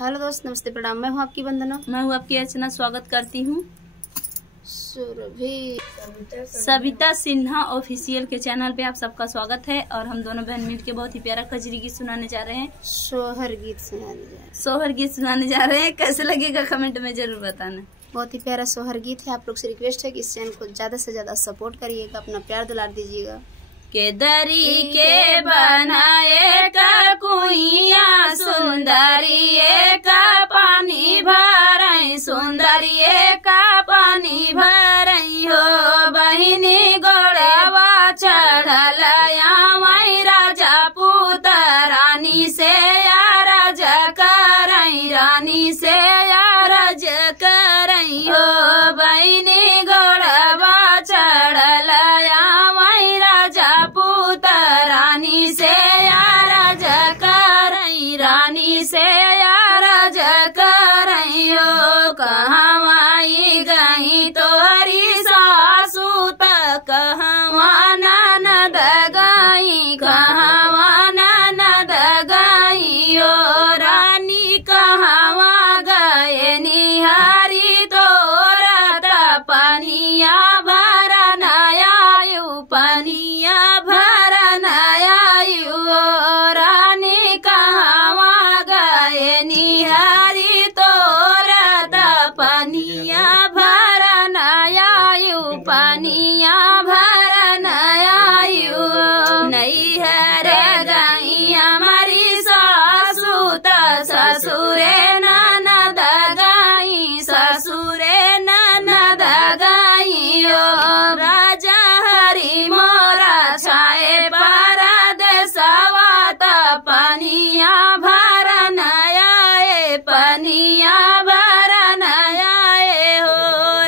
Hello दोस्त, नमस्ते, प्रणाम। मैं हूँ आपकी वंदना। मैं हूँ आपकी अर्चना। स्वागत करती हूँ सविता सिन्हा ऑफिशियल के चैनल पे। आप सबका स्वागत है और हम दोनों बहन मिल के बहुत ही प्यारा कजरी गीत सुनाने जा रहे हैं। सोहर गीत सुनाने जा रहे हैं। कैसे लगेगा कमेंट में जरूर बताना। बहुत ही प्यारा सोहर गीत है। आप लोग से रिक्वेस्ट है कि इस चैनल को ज्यादा से ज्यादा सपोर्ट करिएगा, अपना प्यार दुलार दीजिएगा। के दरी के बनाए का कुइया सुंदरिये का पानी भरई, सुंदरिये का पानी भरई हो। बहिनी गोड़वा चढ़ल वही राजा पूत रानी से राज करई, रानी से राज करई हो। बहिनी गोड़वा चढ़ल रानी से राज करई, रानी से राज करई हो। कहवाई गई तोहरी सासू त कहवा ननद गई, कहवा ननद गई हो। रानी कहवा गए निहारी तोरत पनिया भरन आयु, पनिया भरन आयु। रानी कहवा गए निहारी तोरत पनिया भरन आयु, पनिया भरन आयु। नैहर गई हमारी सासू त ससुरे ननद गई, ससुरे ननद गई हो। राजा हरि मोरा छाए परदेसवा त पनिया भरन आए, पनिया भरन आए हो।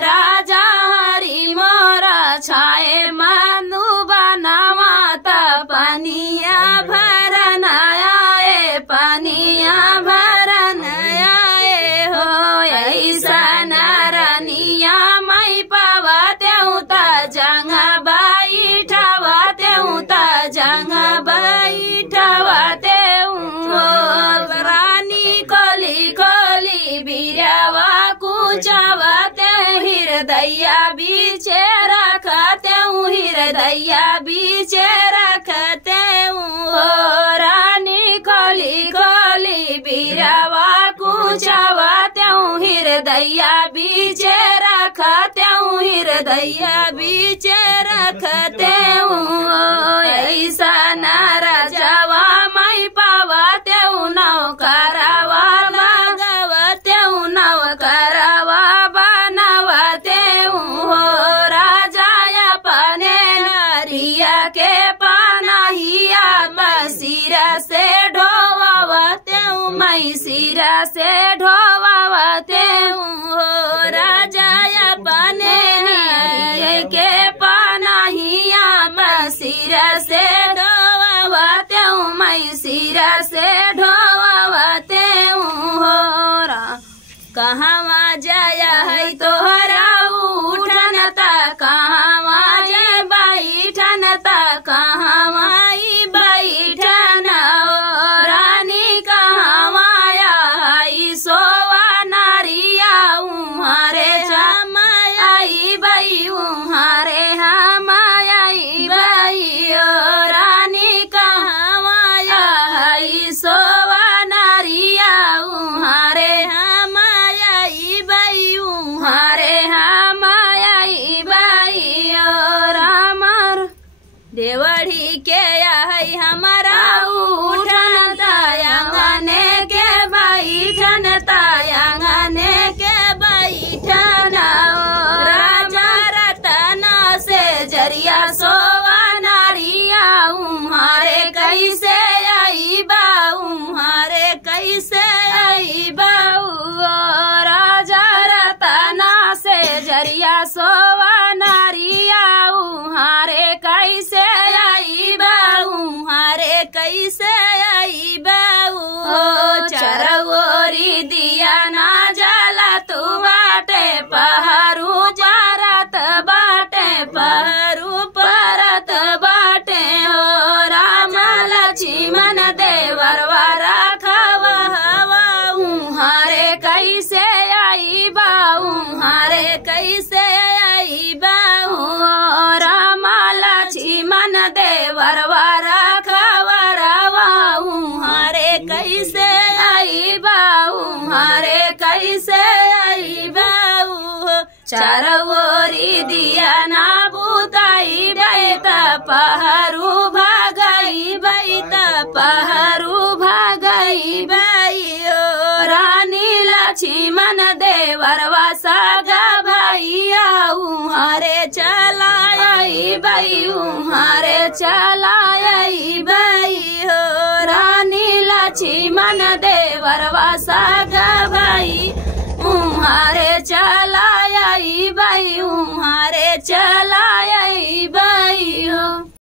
राजा हरि मोरा छाए मधुबनवा त पनिया भरन आए, पनिया भरन आए हो। ऐसा रनिया मई पावतेऊ त जंग बैठवतेऊ त जंग बैठवतेऊ हो। रानी कोली कोली बिरवा कुचवते हृदया बीचे रखतेऊ, हृदया बीचे रखतेऊ हो। रानी कोली कोली बिरवा कुचवतेऊ हृदया बीचे रखतेऊ, हृदया बीचे रखतेऊ हो। ऐसा राजवा मई पावतेऊ नौकरवा लगवतेऊ, नौकरवा बनवतेऊ हो। राजा अपने नरिया के पनहिया सिरा से ढोवतेऊ, मई सिरा से ढोवतेऊ हो। राजा अपने नरिया के पनहिया सिरा से ढोवतेऊ, मई सिरा से ढोवतेऊ हो। कहवा जाया है तोहरा उठन त कहवा जे बैठन त कहवा बैठन हो। रानी कहवा आई सोवा नारिया उहारे जमाई बई, उहारे हमाई बई हो। रानी कहवा आई सोवा नारिया उहारे हमारे हमाई बाई और हमार देवढ़ी के आई हमारा उठन तायंगने के बैठन, तायंगने के बैठन। राजा रतन से जरिया सोवा नारिया उहारे कैसे आई बाऊ, उहारे कैसे आई बाऊ। राजा रतना से जरिया सोवा नारिया उहारे कैसे आई बाऊ, उहारे कैसे आई बाऊ। चरगोरी दिया ना जला तू बाटे पहरू जारत बाटे, पहरू परत बाटे हो। राम लक्ष्मण देवरवा रखवा चारवोरी दिया ना बुताई बैत पहरू भागई बैत पहरू भागई बैयो रानी लक्ष्मण देवरवा सागा भैया उहारे चलाई बई उहारे चलाई बई हो रानी लक्ष्मण देवरवा सागा भाई उहारे चलाई बई उहारे चला